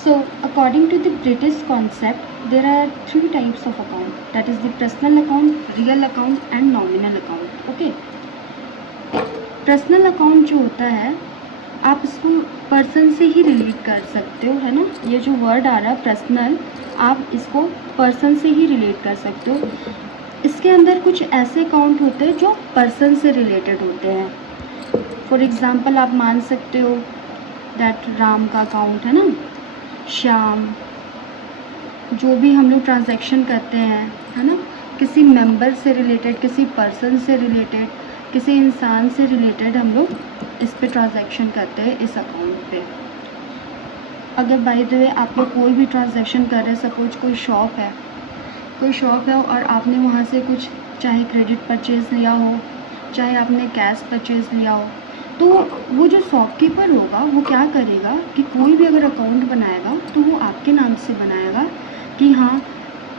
So according to the British concept, there are three types of account, that is the personal account, real account and nominal account. Okay, personal account जो होता है आप इसको person से ही relate कर सकते हो, है ना। ये जो वर्ड आ रहा है पर्सनल, आप इसको पर्सन से ही रिलेट कर सकते हो। इसके अंदर कुछ ऐसे अकाउंट होते हैं जो पर्सन से रिलेटेड होते हैं। फॉर एग्ज़ाम्पल आप मान सकते हो दैट राम का अकाउंट है ना, श्याम, जो भी हम लोग ट्रांजैक्शन करते हैं, है ना, किसी मेंबर से रिलेटेड, किसी पर्सन से रिलेटेड, किसी इंसान से रिलेटेड हम लोग इस पे ट्रांजैक्शन करते हैं इस अकाउंट पे। अगर बाय द वे आप लोग कोई भी ट्रांजैक्शन कर रहे हैं, सपोज कोई शॉप है और आपने वहाँ से कुछ चाहे क्रेडिट परचेज़ लिया हो, चाहे आपने कैश परचेज़ लिया हो, तो वो जो शॉपकीपर होगा वो क्या करेगा कि कोई भी अगर अकाउंट बनाएगा तो वो आपके नाम से बनाएगा कि हाँ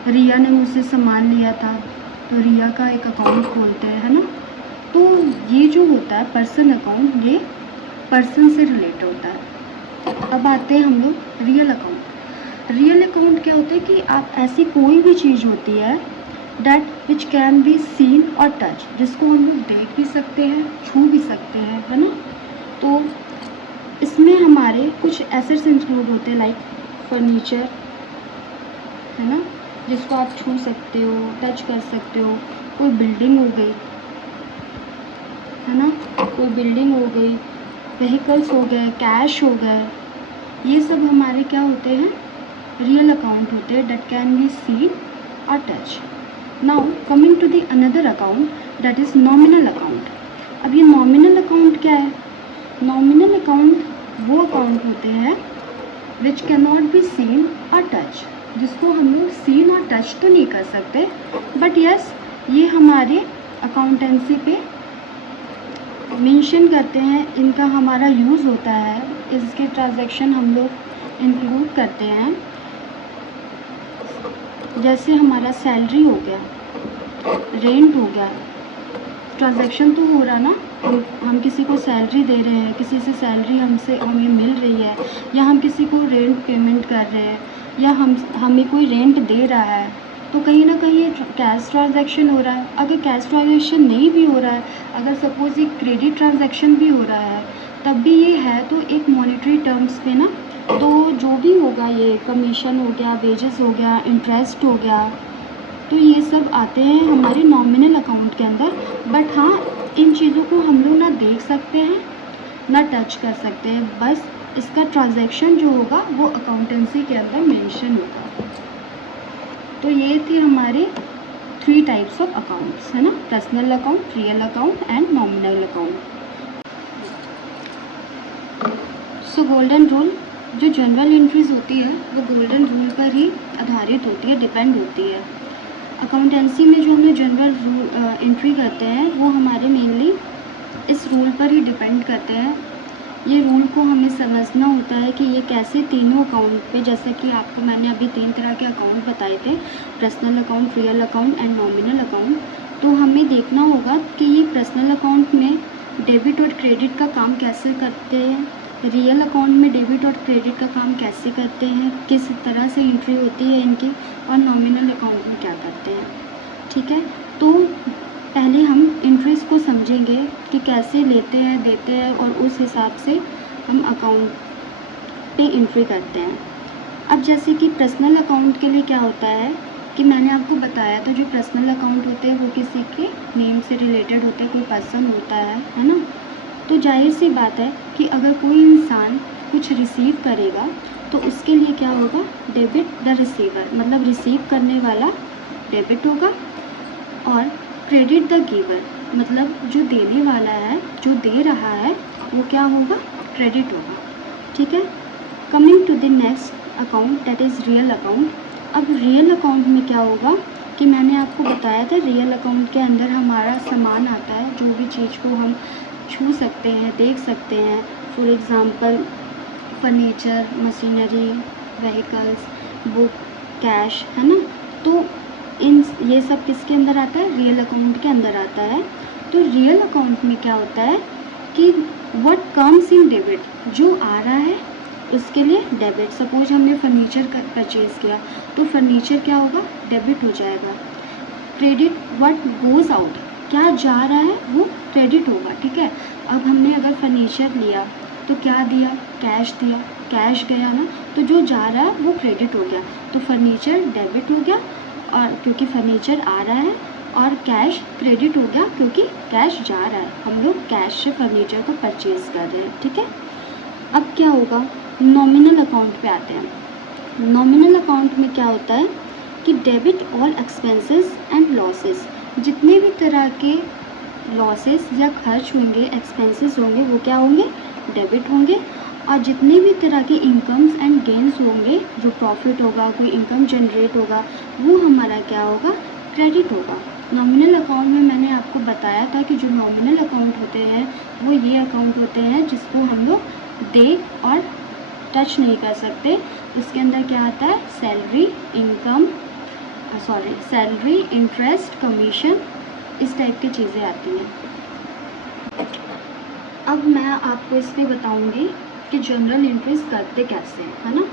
रिया ने मुझसे सामान लिया था, तो रिया का एक अकाउंट खोलते हैं, है ना। तो ये जो होता है पर्सन अकाउंट, ये पर्सन से रिलेटेड होता है। अब आते हैं हम लोग रियल अकाउंट। रियल अकाउंट क्या होता है कि आप ऐसी कोई भी चीज़ होती है that which can be seen और टच, जिसको हम लोग देख भी सकते हैं, छू भी सकते हैं, है ना। तो इसमें हमारे कुछ एसेट्स इंक्लूड होते हैं लाइक फर्नीचर, है ना, जिसको आप छू सकते हो, टच कर सकते हो। कोई बिल्डिंग हो गई, है ना, कोई बिल्डिंग हो गई, व्हीकल्स हो गए, कैश हो गए, ये सब हमारे क्या होते हैं, रियल अकाउंट होते हैं दैट कैन बी सीन और touch. Now coming to the another account that is nominal account. अब ये नॉमिनल अकाउंट क्या है? नॉमिनल अकाउंट वो अकाउंट होते हैं which can not be seen और टच, जिसको हम लोग सीन और टच तो नहीं कर सकते, बट यस ये हमारे अकाउंटेंसी पे मेंशन करते हैं, इनका हमारा यूज़ होता है, इसके ट्रांजैक्शन हम लोग इंक्लूड करते हैं। जैसे हमारा सैलरी हो गया, रेंट हो गया, ट्रांजैक्शन तो हो रहा ना, हम किसी को सैलरी दे रहे हैं, किसी से सैलरी हमें मिल रही है, या हम किसी को रेंट पेमेंट कर रहे हैं, या हमें कोई रेंट दे रहा है, तो कहीं ना कहीं ये कैश ट्रांजैक्शन हो रहा है। अगर कैश ट्रांजैक्शन नहीं भी हो रहा है, अगर सपोज एक क्रेडिट ट्रांजैक्शन भी हो रहा है, तब भी ये है तो एक मॉनेटरी टर्म्स पे ना, तो जो भी होगा, ये कमीशन हो गया, वेजेस हो गया, इंटरेस्ट हो गया, तो ये सब आते हैं हमारे नॉमिनल अकाउंट के अंदर। बट हाँ, इन चीज़ों को हम लोग ना देख सकते हैं ना टच कर सकते हैं, बस इसका ट्रांजैक्शन जो होगा वो अकाउंटेंसी के अंदर मेंशन होगा। तो ये थे हमारे 3 टाइप्स ऑफ अकाउंट्स, है ना, personal account, real account and nominal account. So golden rule, जो जनरल एंट्रीज होती है वो गोल्डन रूल पर ही आधारित होती है, डिपेंड होती है। अकाउंटेंसी में जो हमें जनरल एंट्री करते हैं वो हमारे मेनली इस रूल पर ही डिपेंड करते हैं। ये रूल को हमें समझना होता है कि ये कैसे तीनों अकाउंट पे, जैसे कि आपको मैंने अभी 3 तरह के अकाउंट बताए थे, personal account, real account and nominal account. तो हमें देखना होगा कि ये पर्सनल अकाउंट में डेबिट और क्रेडिट का काम कैसे करते हैं, रियल अकाउंट में डेबिट और क्रेडिट का काम कैसे करते हैं, किस तरह से एंट्री होती है इनकी, और नॉमिनल अकाउंट में क्या करते हैं। ठीक है, तो पहले हम एंट्रीज को समझेंगे कि कैसे लेते हैं, देते हैं, और उस हिसाब से हम अकाउंट पे एंट्री करते हैं। अब जैसे कि पर्सनल अकाउंट के लिए क्या होता है कि मैंने आपको बताया था, जो पर्सनल अकाउंट होते हैं वो किसी के नेम से रिलेटेड होते हैं, कोई पर्सन होता है ना। तो जाहिर सी बात है कि अगर कोई इंसान कुछ रिसीव करेगा तो उसके लिए क्या होगा, डेबिट द रिसीवर, मतलब रिसीव करने वाला डेबिट होगा, और क्रेडिट द गिवर, मतलब जो देने वाला है, जो दे रहा है, वो क्या होगा, क्रेडिट होगा। ठीक है, coming to the next account that is real account. अब रियल अकाउंट में क्या होगा कि मैंने आपको बताया था, रियल अकाउंट के अंदर हमारा सामान आता है, जो भी चीज़ को हम छू सकते हैं, देख सकते हैं। For example furniture, machinery, vehicles, book, cash, है ना। तो ये सब किसके अंदर आता है, रियल अकाउंट के अंदर आता है। तो रियल अकाउंट में क्या होता है कि व्हाट कम्स इन डेबिट, जो आ रहा है उसके लिए डेबिट। सपोज हमने फर्नीचर परचेज़ किया तो फर्नीचर क्या होगा, डेबिट हो जाएगा। क्रेडिट व्हाट गोज़ आउट, क्या जा रहा है वो क्रेडिट होगा, ठीक है। अब हमने अगर फर्नीचर लिया तो क्या दिया, कैश दिया, कैश गया ना, तो जो जा रहा है वो क्रेडिट हो गया, तो फर्नीचर डेबिट हो गया, और क्योंकि फर्नीचर आ रहा है, और कैश क्रेडिट हो गया क्योंकि कैश जा रहा है, हम लोग कैश से फर्नीचर को परचेज़ कर रहे हैं, ठीक है। अब क्या होगा, नॉमिनल अकाउंट पे आते हैं। नॉमिनल अकाउंट में क्या होता है कि debit all expenses and losses, जितने भी तरह के लॉसेस या खर्च होंगे, एक्सपेंसेस होंगे, वो क्या होंगे, डेबिट होंगे। और जितने भी तरह के इनकम्स एंड गेंस होंगे, जो प्रॉफिट होगा, कोई इनकम जनरेट होगा, वो हमारा क्या होगा, क्रेडिट होगा। नॉमिनल अकाउंट में मैंने आपको बताया था कि जो नॉमिनल अकाउंट होते हैं वो ये अकाउंट होते हैं जिसको हम लोग देख और टच नहीं कर सकते। इसके अंदर क्या आता है, salary, income, salary, interest, commission, इस टाइप की चीज़ें आती हैं। अब मैं आपको इसमें बताऊंगी कि जनरल एंट्रीज करते कैसे हैं, है ना।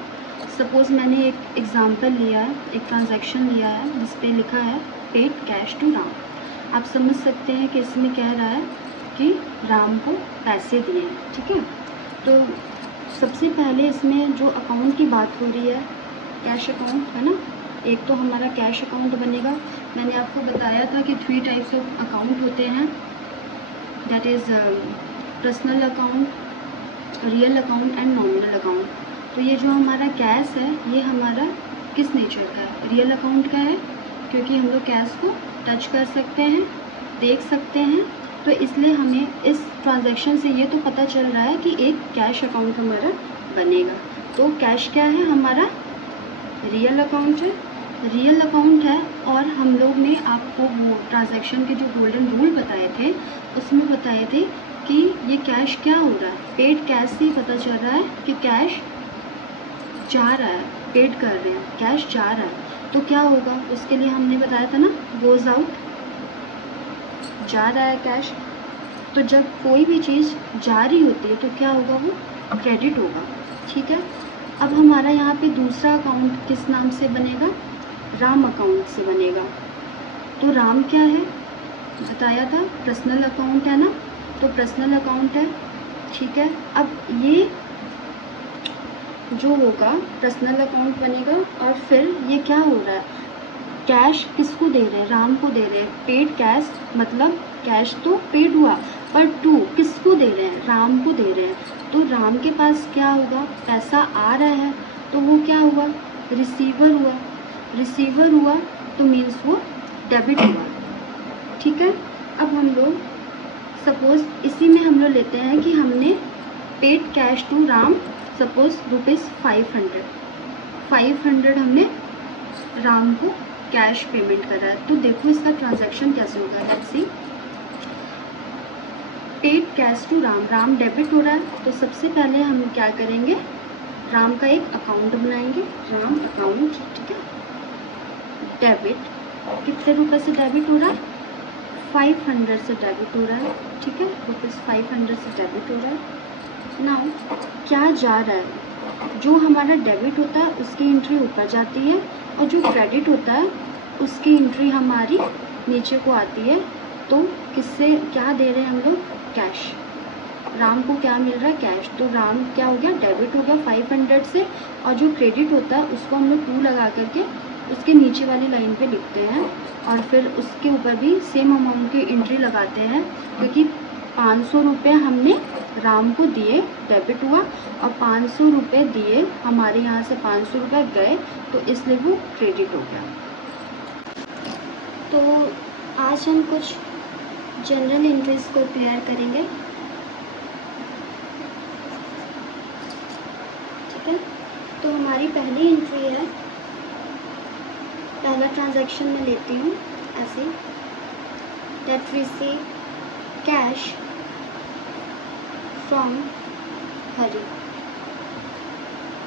सपोज़ मैंने एक एग्ज़ाम्पल लिया है, एक ट्रांजैक्शन लिया है जिस पे लिखा है पेड कैश टू राम। आप समझ सकते हैं कि इसमें कह रहा है कि राम को पैसे दिए, ठीक है। तो सबसे पहले इसमें जो अकाउंट की बात हो रही है, कैश अकाउंट, है ना। एक तो हमारा कैश अकाउंट बनेगा। मैंने आपको बताया था कि 3 टाइप्स ऑफ अकाउंट होते हैं, that is personal account, real account and nominal account. तो ये जो हमारा कैश है ये हमारा किस नेचर का है, रियल अकाउंट का है, क्योंकि हम लोग कैश को टच कर सकते हैं, देख सकते हैं, तो इसलिए हमें इस ट्रांजैक्शन से ये तो पता चल रहा है कि एक कैश अकाउंट हमारा बनेगा। तो कैश क्या है हमारा, रियल अकाउंट है, रियल अकाउंट है। और हम लोग ने आपको वो ट्रांजैक्शन के जो गोल्डन रूल बताए थे उसमें बताए थे कि ये कैश क्या हो रहा है, पेड कैश से ही पता चल रहा है कि कैश जा रहा है, पेड कर रहे हैं, कैश जा रहा है। तो क्या होगा, उसके लिए हमने बताया था ना, गोज़ आउट, जा रहा है कैश। तो जब कोई भी चीज़ जा रही होती है तो क्या होगा, वो क्रेडिट होगा, ठीक है। अब हमारा यहाँ पे दूसरा अकाउंट किस नाम से बनेगा, राम अकाउंट से बनेगा। तो राम क्या है, बताया था पर्सनल अकाउंट है ना, तो पर्सनल अकाउंट है, ठीक है। अब ये जो होगा पर्सनल अकाउंट बनेगा, और फिर ये क्या हो रहा है, कैश किसको दे रहे हैं, राम को दे रहे हैं, पेड कैश, मतलब कैश तो पेड हुआ, पर टू किसको दे रहे हैं, राम को दे रहे हैं। तो राम के पास क्या होगा, पैसा आ रहा है, तो वो क्या हुआ, रिसीवर हुआ, रिसीवर हुआ तो मीन्स वो डेबिट हुआ, ठीक है। अब हम लोग सपोज़ इसी में हम लोग लेते हैं कि हमने paid cash to Ram, suppose ₹500, 500 हमने राम को कैश पेमेंट करा है। तो देखो इसका ट्रांजैक्शन कैसे होगा, let's see. Paid cash to Ram, Ram debit हो रहा है, तो सबसे पहले हम क्या करेंगे, राम का एक अकाउंट बनाएंगे, राम अकाउंट, ठीक है। डेबिट, कितने रुपए से डेबिट हो रहा है, 500 से डेबिट हो रहा है, ठीक है, ₹500 से डेबिट हो रहा है। नाउ क्या जा रहा है, जो हमारा डेबिट होता है उसकी एंट्री ऊपर जाती है, और जो क्रेडिट होता है उसकी एंट्री हमारी नीचे को आती है। तो किससे क्या दे रहे हैं हम लोग, कैश। राम को क्या मिल रहा है, कैश। तो राम क्या हो गया, डेबिट हो गया 500 से, और जो क्रेडिट होता है उसको हम लोग 2 लगा करके उसके नीचे वाली लाइन पे लिखते हैं, और फिर उसके ऊपर भी सेम अमाउंट की एंट्री लगाते हैं, क्योंकि 500 रुपये हमने राम को दिए, डेबिट हुआ, और 500 रुपये दिए, हमारे यहाँ से 500 रुपये गए, तो इसलिए वो क्रेडिट हो गया। तो आज हम कुछ जनरल एंट्रीज को क्लियर करेंगे, ठीक है। तो हमारी पहली एंट्री है, पहला ट्रांजैक्शन मैं लेती हूँ ऐसे, दैट रिसीव कैश फ्रॉम हरी,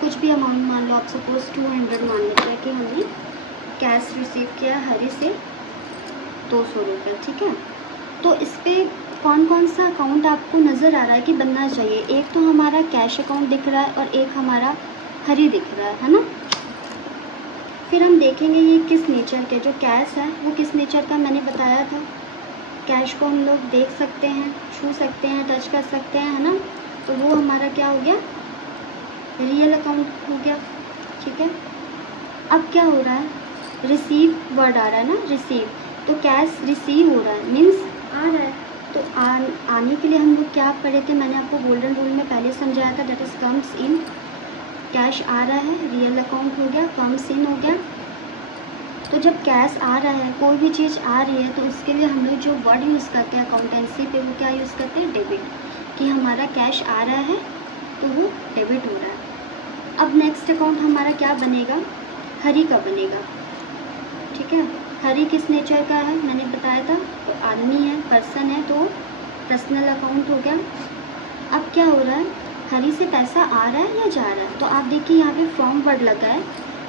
कुछ भी अमाउंट मान लो आप, सपोज 200 मान लेते हैं कि हमने कैश रिसीव किया हरी से 200 रुपये, ठीक है। तो इस पर कौन कौन सा अकाउंट आपको नज़र आ रहा है कि बनना चाहिए? एक तो हमारा कैश अकाउंट दिख रहा है और एक हमारा हरी दिख रहा है ना। फिर हम देखेंगे ये किस नेचर के, जो कैश है वो किस नेचर का मैंने बताया था। कैश को हम लोग देख सकते हैं, छू सकते हैं, टच कर सकते हैं, है ना। तो वो हमारा क्या हो गया, रियल अकाउंट हो गया, ठीक है। अब क्या हो रहा है, रिसीव वर्ड आ रहा है ना, रिसीव, तो कैश रिसीव हो रहा है, मीन्स आ रहा है। तो आने के लिए हम लोग क्या पढ़े थे, मैंने आपको गोल्डन रूल में पहले समझाया था, that is comes in. Cash आ रहा है, रियल अकाउंट हो गया, कम्स इन हो गया। तो जब कैश आ रहा है, कोई भी चीज़ आ रही है, तो उसके लिए हम लोग जो वर्ड यूज़ करते हैं अकाउंटेंसी पे, वो क्या यूज़ करते हैं, डेबिट, कि हमारा कैश आ रहा है तो वो डेबिट हो रहा है। अब नेक्स्ट अकाउंट हमारा क्या बनेगा, हरी का बनेगा, ठीक है। हरी किस नेचर का है मैंने बताया था, तो आदमी है, पर्सन है, तो पर्सनल अकाउंट हो गया। अब क्या हो रहा है, हरी से पैसा आ रहा है या जा रहा है, तो आप देखिए यहाँ पे फ्रॉम वर्ड लगा है।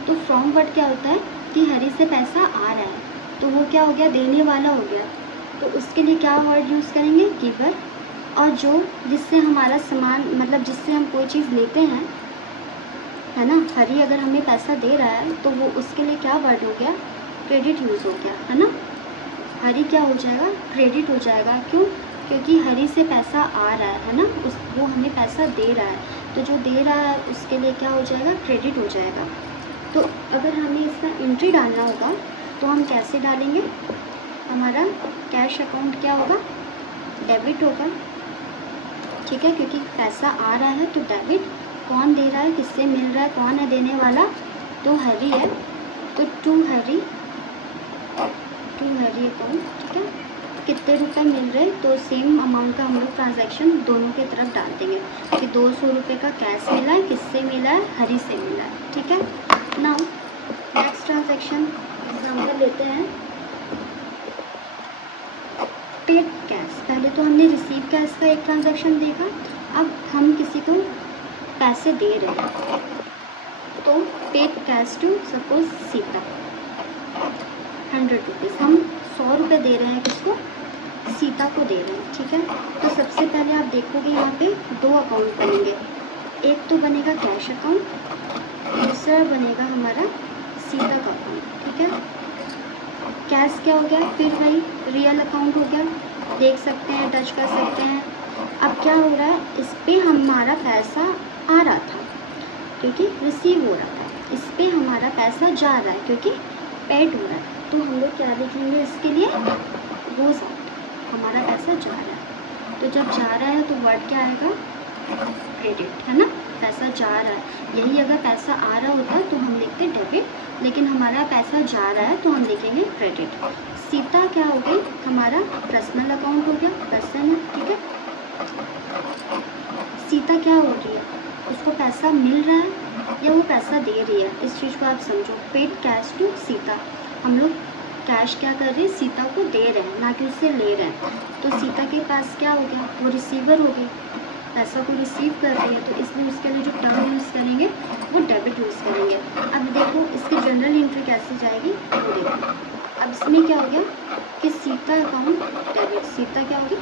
तो फ्रॉम वर्ड क्या होता है कि हरी से पैसा आ रहा है, तो वो क्या हो गया, देने वाला हो गया। तो उसके लिए क्या वर्ड यूज़ करेंगे, गिवर। और जो जिससे हमारा सामान, मतलब जिससे हम कोई चीज़ लेते हैं, है ना, हरी अगर हमें पैसा दे रहा है तो वो उसके लिए क्या वर्ड हो गया, क्रेडिट यूज़ हो गया, है ना। हरी क्या हो जाएगा, क्रेडिट हो जाएगा। क्यों, क्योंकि हरी से पैसा आ रहा है ना, वो हमें पैसा दे रहा है, तो जो दे रहा है उसके लिए क्या हो जाएगा, क्रेडिट हो जाएगा। तो अगर हमें इसका एंट्री डालना होगा तो हम कैसे डालेंगे, हमारा कैश अकाउंट क्या होगा, डेबिट होगा, ठीक है, क्योंकि पैसा आ रहा है तो डेबिट। कौन दे रहा है, किससे मिल रहा है, कौन है देने वाला, तो हरी है, तो टू हरी अकाउंट, ठीक है। कितने रुपए मिल रहे, तो सेम अमाउंट का हम लोग ट्रांजैक्शन दोनों के तरफ डाल देंगे कि 200 रुपये का कैश मिला है, किससे मिला है, हरी से मिला है, ठीक है। नाउ नेक्स्ट ट्रांजैक्शन एग्जाम्पल लेते हैं, पेड कैश। पहले तो हमने रिसीव कैश का एक ट्रांजैक्शन देखा, अब हम किसी को पैसे दे रहे हैं, तो paid cash to suppose Sita 100 rupees, हम 100 रुपये दे रहे हैं, किसको, सीता को दे रहे हैं, ठीक है। तो सबसे पहले आप देखोगे यहाँ पे 2 अकाउंट बनेंगे, एक तो बनेगा कैश अकाउंट, दूसरा बनेगा हमारा सीता का अकाउंट, ठीक है। कैश क्या हो गया, फिर वही रियल अकाउंट हो गया, देख सकते हैं, टच कर सकते हैं। अब क्या हो रहा है, इस पर हमारा पैसा आ रहा था क्योंकि रिसीव हो रहा था, इस पर हमारा पैसा जा रहा है क्योंकि पेड हो रहा है। तो हम लोग क्या लिखेंगे इसके लिए, गोज़ आउट, हमारा पैसा जा रहा है। तो जब जा रहा है तो वर्ड क्या आएगा, क्रेडिट, है ना, पैसा जा रहा है। यही अगर पैसा आ रहा होता तो हम लिखते डेबिट, लेकिन हमारा पैसा जा रहा है तो हम लिखेंगे क्रेडिट। सीता क्या हो गई, हमारा पर्सनल अकाउंट हो गया, पर्सन है, ठीक है। सीता क्या हो रही है, उसको पैसा मिल रहा है या वो पैसा दे रही है, इस चीज़ को आप समझो। पेड कैश टू सीता, हम लोग कैश क्या कर रहे हैं, सीता को दे रहे हैं, ना कि उससे ले रहे हैं। तो सीता के पास क्या हो गया, वो रिसीवर हो गई, पैसा को रिसीव कर रही है, तो इसलिए उसके लिए जो टर्म यूज़ करेंगे वो डेबिट यूज़ करेंगे। अब देखो इसकी जनरल एंट्री कैसे जाएगी, वो देखो। अब इसमें क्या हो गया कि सीता अकाउंट डेबिट, सीता क्या होगी,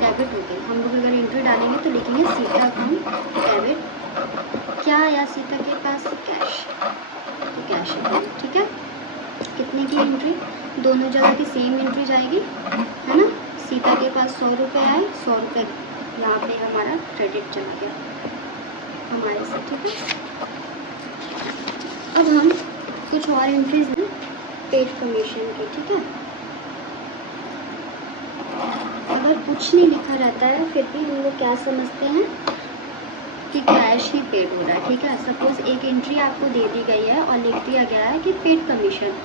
डेबिट हो गई। हम लोग अगर एंट्री डालेंगे तो लिखेंगे सीता अकाउंट डेबिट। क्या आया सीता के पास, कैश, तो कैश अकाउंट, ठीक है। कितने की एंट्री, दोनों जगह की सेम एंट्री जाएगी, है ना। सीता के पास 100 रुपये आए, 100 रुपये यहाँ पे हमारा क्रेडिट चला गया हमारे से, ठीक है। अब हम कुछ और एंट्रीज हैं पेड कमीशन की, ठीक है। अगर कुछ नहीं लिखा रहता है फिर भी हम लोग क्या समझते हैं कि कैश ही पेड हो रहा है, ठीक है। सपोज एक एंट्री आपको दे दी गई है और लिख दिया गया है कि पेड कमीशन।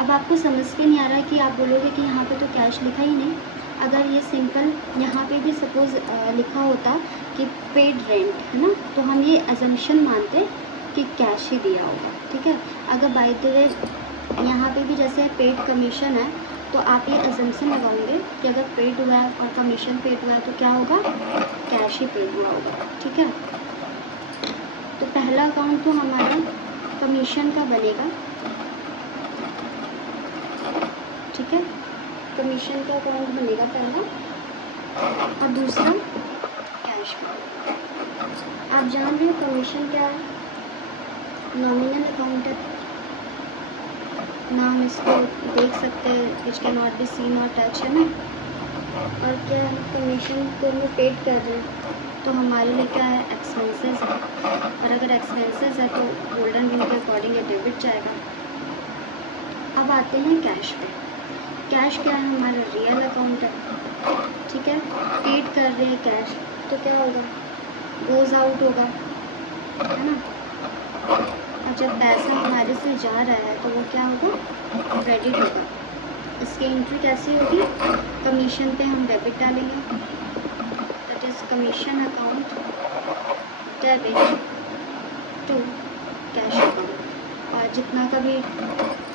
अब आपको समझ के नहीं आ रहा है कि आप बोलोगे कि यहाँ पे तो कैश लिखा ही नहीं। अगर ये सिंपल यहाँ पे भी सपोज़ लिखा होता कि पेड रेंट, है ना, तो हम ये एजम्पशन मानते कि कैश ही दिया होगा, ठीक है। अगर बाय द वे यहाँ पे भी जैसे पेड कमीशन है, तो आप ये एजम्पशन लगाओगे कि अगर पेड हुआ है और कमीशन पेड हुआ है तो क्या होगा, कैश ही पेड हुआ होगा, ठीक है। तो पहला अकाउंट तो हमारा कमीशन का बनेगा, ठीक है। कमीशन का अकाउंट बनेगा पहला, और दूसरा कैश फ्लो। आप जान रहे हो कमीशन क्या है? नॉमिनल अकाउंट है, नाम इसको देख सकते हैं, which can not be seen और टच, है ना। और क्या हम कमीशन को हम पेड कर रहे हैं तो हमारे लिए क्या है? एक्सपेंसेस है। और अगर एक्सपेंसेस है तो गोल्डन रूल के अकॉर्डिंग ये डेबिट जाएगा। अब आते हैं कैश पे। कैश क्या है? हमारा रियल अकाउंट है, ठीक है। पेड कर रहे हैं कैश, तो क्या होगा? गोज आउट होगा, है ना। और जब पैसा हमारे से जा रहा है तो वो क्या होगा? क्रेडिट होगा। इसकी एंट्री कैसी होगी? कमीशन पे हम डेबिट डालेंगे, that is commission account debit to cash account. और जितना का भी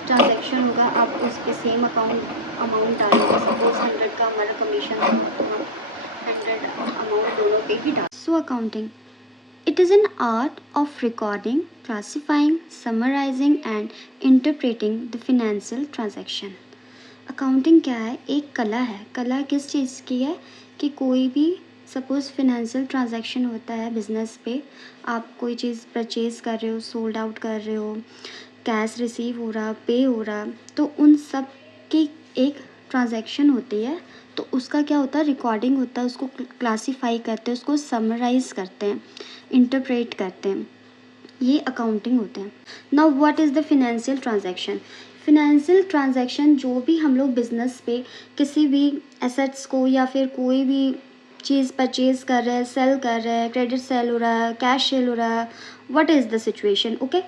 ट्रांजैक्शन होगा आप उस पे सेम अमाउंट डालेंगे। सपोज 100 का हमारा कमीशन था तो हम 100 अमाउंट दोनों पे ही डाल। So accounting, it is an art of recording, classifying, summarizing and interpreting the financial transaction. Accounting क्या है? एक कला है। कला किस चीज़ की है? कि कोई भी सपोज़ फिनेंशियल ट्रांजैक्शन होता है बिज़नेस पे, आप कोई चीज़ परचेज़ कर रहे हो, सोल्ड आउट कर रहे हो, कैश रिसीव हो रहा, पे हो रहा, तो उन सब की एक ट्रांजैक्शन होती है। तो उसका क्या होता है? रिकॉर्डिंग होता है, उसको क्लासीफाई करते हैं, उसको समराइज़ करते हैं, इंटरप्रेट करते हैं। ये अकाउंटिंग होते हैं। Now what is the financial transaction? Financial transaction जो भी हम लोग बिजनेस पे किसी भी एसेट्स को या फिर कोई भी चीज़ परचेज कर रहे हैं, सेल कर रहे हैं, क्रेडिट सेल हो रहा है, कैश सेल हो रहा है, what is the situation, okay.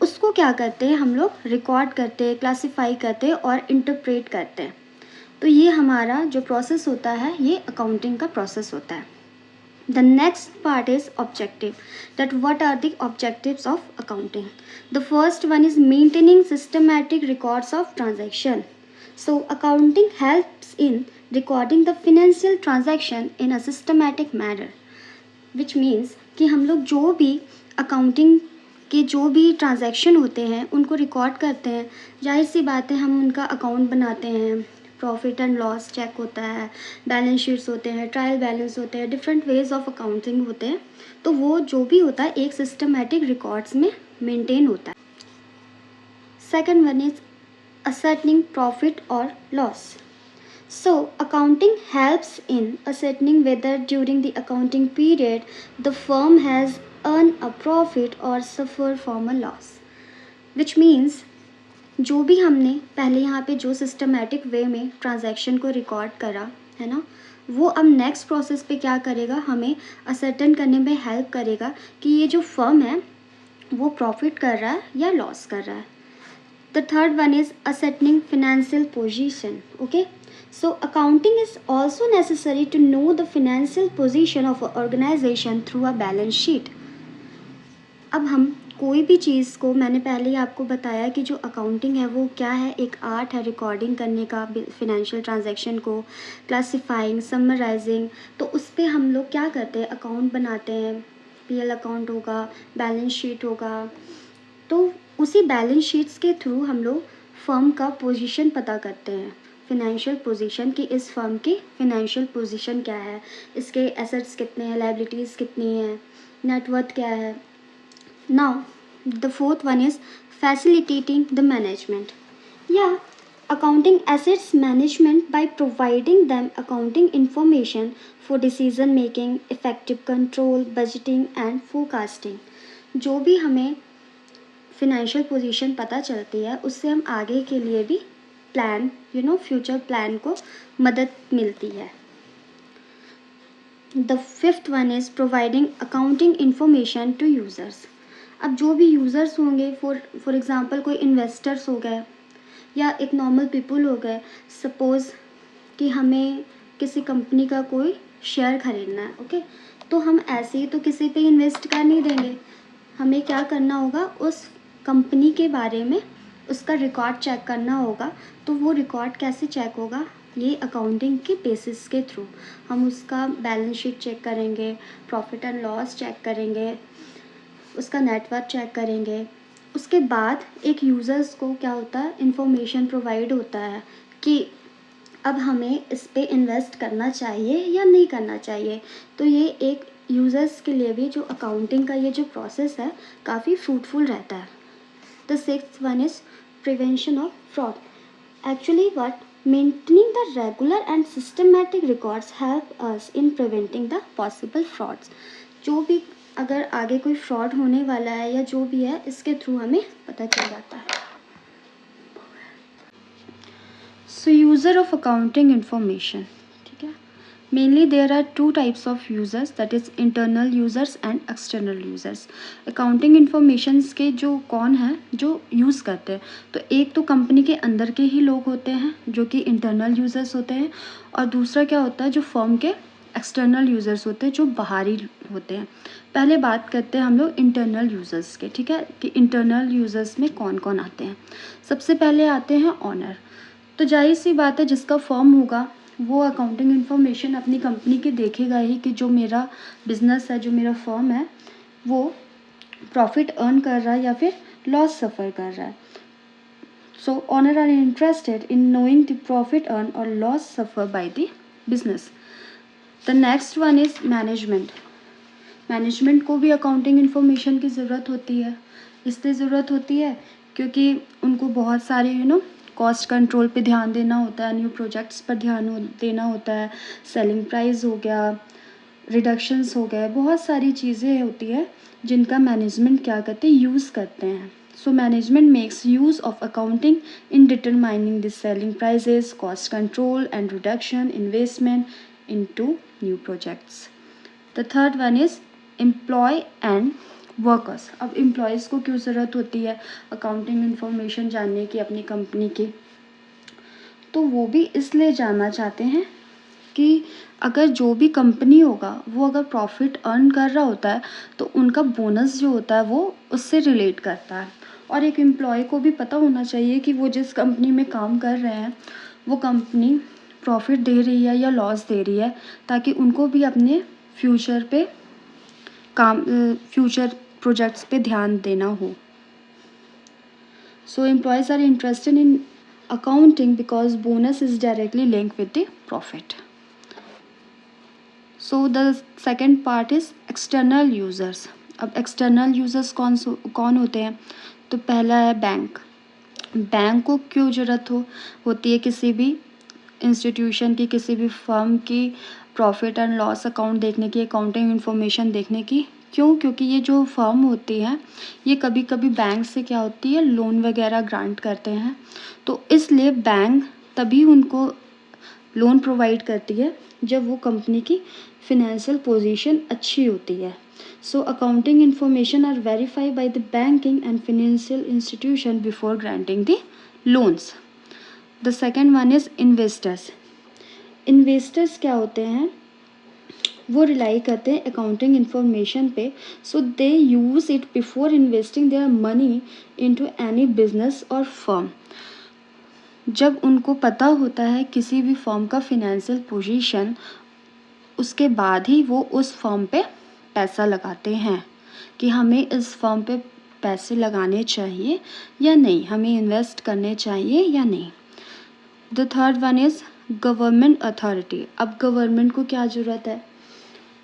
उसको क्या करते हैं हम लोग? रिकॉर्ड करते हैं, क्लासीफाई करते हैं और इंटरप्रेट करते हैं। तो ये हमारा जो प्रोसेस होता है ये अकाउंटिंग का प्रोसेस होता है। The next part is objective. That what are the objectives of accounting? The first one is maintaining systematic records of transaction. So accounting helps in recording the financial transaction in a systematic manner, which means कि हम लोग जो भी accounting के जो भी transaction होते हैं उनको रिकॉर्ड करते हैं। जाहिर सी बात है, हम उनका अकाउंट बनाते हैं, प्रॉफिट एंड लॉस चेक होता है, बैलेंस शीट्स होते हैं, ट्रायल बैलेंस होते हैं, डिफरेंट वेज ऑफ अकाउंटिंग होते हैं। तो वो जो भी होता है एक सिस्टमेटिक रिकॉर्ड्स में मेंटेन होता है। Second one is ascertaining profit or loss. So accounting helps in ascertaining whether during the accounting period the firm has earned a profit or suffered from a loss, which means जो भी हमने पहले यहाँ पे जो systematic way में transaction को record करा है ना, वो अब नेक्स्ट प्रोसेस पे क्या करेगा? हमें असर्टेन करने में हेल्प करेगा कि ये जो फर्म है वो प्रॉफिट कर रहा है या लॉस कर रहा है। The third one is ascertaining financial position. Okay, so accounting is also necessary to know the financial position of an organization through a balance sheet. अब हम कोई भी चीज़ को, मैंने पहले ही आपको बताया कि जो अकाउंटिंग है वो क्या है? एक आर्ट है रिकॉर्डिंग करने का फिनेंशियल ट्रांजैक्शन को, क्लासिफाइंग, समराइजिंग। तो उस पर हम लोग क्या करते हैं? अकाउंट बनाते हैं, पीएल अकाउंट होगा, बैलेंस शीट होगा। तो उसी बैलेंस शीट्स के थ्रू हम लोग फर्म का पोजीशन पता करते हैं, फिनेंशियल पोजीशन कि इस फर्म की फिनेंशियल पोजीशन क्या है, इसके एसेट्स कितने हैं, लाइबिलिटीज़ कितनी है, नेटवर्थ क्या है। Now the fourth one is facilitating the management या accounting assets management by providing them accounting information for decision making, effective control, budgeting and forecasting. जो भी हमें फिनेंशियल पोजीशन पता चलती है उससे हम आगे के लिए भी प्लान, फ्यूचर प्लान को मदद मिलती है। The fifth one is providing accounting information to users. अब जो भी यूज़र्स होंगे, फॉर एग्ज़ाम्पल कोई इन्वेस्टर्स हो गए या एक नॉर्मल पीपल हो गए, सपोज़ कि हमें किसी कंपनी का कोई शेयर ख़रीदना है, ओके। तो हम ऐसे ही तो किसी पे इन्वेस्ट कर नहीं देंगे, हमें क्या करना होगा? उस कंपनी के बारे में उसका रिकॉर्ड चेक करना होगा। तो वो रिकॉर्ड कैसे चेक होगा? ये अकाउंटिंग के बेसिस के थ्रू हम उसका बैलेंस शीट चेक करेंगे, प्रॉफिट एंड लॉस चेक करेंगे, उसका नेटवर्थ चेक करेंगे। उसके बाद एक यूज़र्स को क्या होता है? इंफॉर्मेशन प्रोवाइड होता है कि अब हमें इस पे इन्वेस्ट करना चाहिए या नहीं करना चाहिए। तो ये एक यूज़र्स के लिए भी जो अकाउंटिंग का ये जो प्रोसेस है काफ़ी फ्रूटफुल रहता है। The sixth one is prevention of fraud. Actually, what maintaining the regular and systematic records help us in preventing the possible frauds. जो भी अगर आगे कोई फ्रॉड होने वाला है या जो भी है इसके थ्रू हमें पता चल जाता है। So user of accounting information, ठीक है। Mainly there are two types of users, that is internal users and external users. Accounting informations के जो कौन है जो यूज़ करते हैं, तो एक तो कंपनी के अंदर के ही लोग होते हैं जो कि इंटरनल यूज़र्स होते हैं, और दूसरा क्या होता है जो फर्म के एक्सटर्नल यूज़र्स होते हैं जो बाहरी होते हैं। पहले बात करते हैं हम लोग इंटरनल यूज़र्स के, ठीक है, कि इंटरनल यूज़र्स में कौन कौन आते हैं। सबसे पहले आते हैं ऑनर। तो जाहिर सी बात है जिसका फर्म होगा वो अकाउंटिंग इन्फॉर्मेशन अपनी कंपनी के देखेगा ही कि जो मेरा बिजनेस है, जो मेरा फर्म है, वो प्रॉफिट अर्न कर रहा है या फिर लॉस सफ़र कर रहा है। So owner are interested in knowing the profit earn और loss suffer by the business. The next one is management. Management को भी अकाउंटिंग इन्फॉर्मेशन की ज़रूरत होती है। इसलिए ज़रूरत होती है क्योंकि उनको बहुत सारे कॉस्ट कंट्रोल पे ध्यान देना होता है, न्यू प्रोजेक्ट्स पर ध्यान देना होता है, सेलिंग प्राइस हो गया, रिडक्शंस हो गए, बहुत सारी चीज़ें होती है जिनका मैनेजमेंट क्या करते हैं, यूज़ करते हैं। So management makes use of accounting in determining the selling prices, cost control and reduction, investment into new projects. The third one is employ and workers. अब एम्प्लॉयज़ को क्यों ज़रूरत होती है अकाउंटिंग इन्फॉर्मेशन जानने की अपनी कंपनी की, तो वो भी इसलिए जानना चाहते हैं कि अगर जो भी कंपनी होगा वो अगर प्रॉफिट अर्न कर रहा होता है तो उनका बोनस जो होता है वो उससे रिलेट करता है। और एक एम्प्लॉय को भी पता होना चाहिए कि वो जिस कंपनी में काम कर रहे हैं वो कंपनी प्रॉफिट दे रही है या लॉस दे रही है, ताकि उनको भी अपने फ्यूचर प्रोजेक्ट्स पे ध्यान देना हो। So employees are interested in accounting because bonus is directly linked with the profit. So the second part is external users. अब external users कौन होते हैं, तो पहला है बैंक। बैंक को क्यों ज़रूरत होती है किसी भी इंस्टीट्यूशन की, किसी भी फर्म की प्रॉफिट एंड लॉस अकाउंट देखने की, अकाउंटिंग इन्फॉर्मेशन देखने की? क्यों? क्योंकि ये जो फर्म होती है ये कभी कभी बैंक से क्या होती है, लोन वगैरह ग्रांट करते हैं, तो इसलिए बैंक तभी उनको लोन प्रोवाइड करती है जब वो कंपनी की फिनेंशियल पोजीशन अच्छी होती है। So accounting information are verified by the banking and financial institution before granting the loans. The second one is investors. Investors क्या होते हैं, वो रिलाई करते हैं अकाउंटिंग इन्फॉर्मेशन पे, so they use it before investing their money into any business और firm. जब उनको पता होता है किसी भी फर्म का फिनेंशियल पोजीशन, उसके बाद ही वो उस फर्म पे पैसा लगाते हैं कि हमें इस फर्म पे पैसे लगाने चाहिए या नहीं, हमें इन्वेस्ट करने चाहिए या नहीं। The third one is government authority. अब गवर्नमेंट को क्या ज़रूरत है,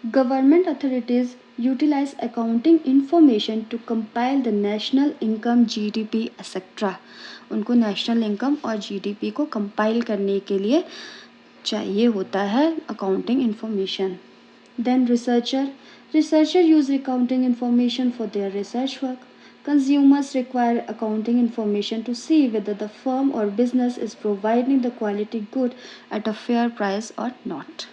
government authorities utilize accounting information to compile the national income, GDP etcetera. उनको नेशनल इनकम और जीडीपी को कंपाइल करने के लिए चाहिए होता है accounting information. Then researcher use accounting information for their research work. Consumers require accounting information to see whether the firm or business is providing the quality good at a fair price or not.